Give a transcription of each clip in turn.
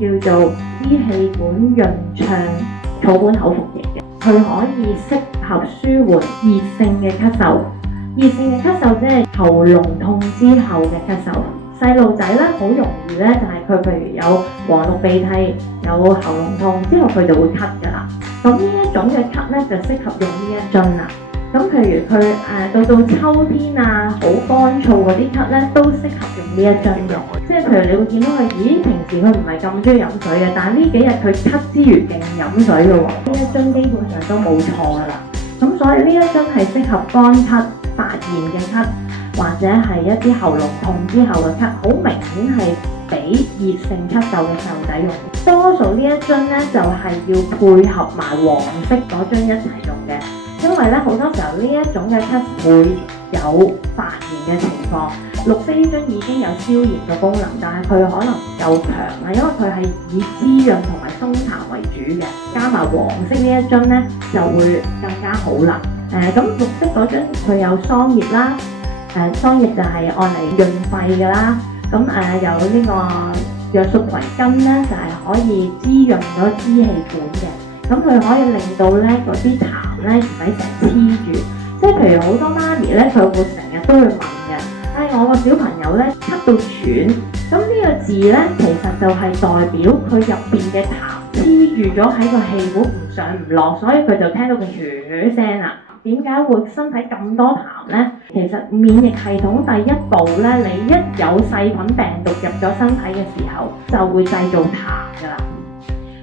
叫做支氣管潤暢草本口服液嘅，佢可以適合舒緩熱性嘅咳嗽。熱性嘅咳嗽即係喉嚨痛之後嘅咳嗽。細路仔咧好容易咧就係佢譬如有黃綠鼻涕、有喉嚨痛之後佢就會咳㗎啦。咁呢一種嘅咳咧就適合用呢一樽啦。咁譬如佢到秋天啊，好乾燥嗰啲咳咧，都適合用呢一樽用。即係譬如你會見到佢，咦，平時佢唔係咁中意飲水嘅，但係呢幾日佢咳之餘勁飲水嘅喎，呢一樽基本上都冇錯噶啦。咁所以呢一樽係適合乾咳、發炎嘅咳，或者係一啲喉嚨痛之後嘅咳，好明顯係俾熱性咳嗽嘅細路仔用。多數呢一樽咧就係要配合埋黃色嗰樽一齊用嘅。因為咧好多時候呢一種嘅咳會有發炎嘅情況，綠色呢樽已經有消炎嘅功能，但係佢可能唔夠強啊，因為佢係以滋潤同埋鬆痰為主嘅，加埋黃色呢一樽咧就會更加好啦。咁綠色嗰樽佢有桑葉啦，桑葉就係按嚟潤肺㗎啦，咁有呢個藥樹葵根咧就係可以滋潤咗支氣管嘅。咁佢可以令到咧嗰啲痰咧唔使成日黐住，即係譬如好多媽咪咧，佢會成日都會問嘅，我個小朋友咧咳到喘，咁呢個字咧其實就係代表佢入邊嘅痰黐住咗喺個氣管唔上唔落，所以佢就聽到佢噓聲啦。點解會身體咁多痰咧？其實免疫系統第一步咧，你一有細菌病毒入咗身體嘅時候，就會製造痰㗎啦。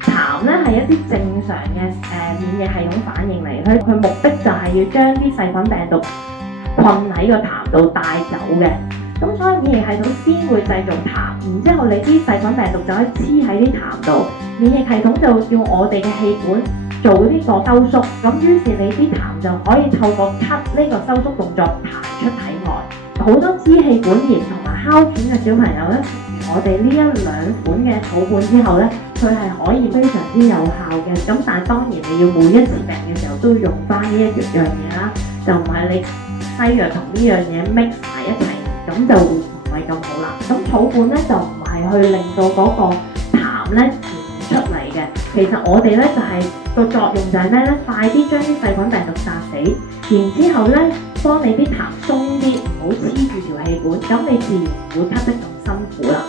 痰咧係一啲正常嘅免疫系統反應嚟，佢目的就係要將啲細菌病毒困喺個痰度帶走嘅。咁所以免疫系統先會製造痰，然之後你啲細菌病毒就可以黐喺啲痰度，免疫系統就叫我哋嘅氣管做呢個收縮，咁於是你啲痰就可以透過咳呢個收縮動作排出體外。好多支氣管炎同埋哮喘嘅小朋友咧，我哋呢一兩款嘅草本之後咧，佢係可以非常之有效嘅。咁但係當然你要每一次病嘅時候都要用翻呢一樣嘢啦，就唔係你西藥同呢樣嘢 mix 埋一齊，咁就唔係咁好啦。咁草本咧就唔係去令到嗰個痰咧傳出嚟嘅。其實我哋咧就係個作用就係咩咧？快啲將啲細菌病毒殺死，然之後咧幫你啲痰鬆啲，唔好黐住條氣管，咁你自然唔會咳得咁辛苦啦。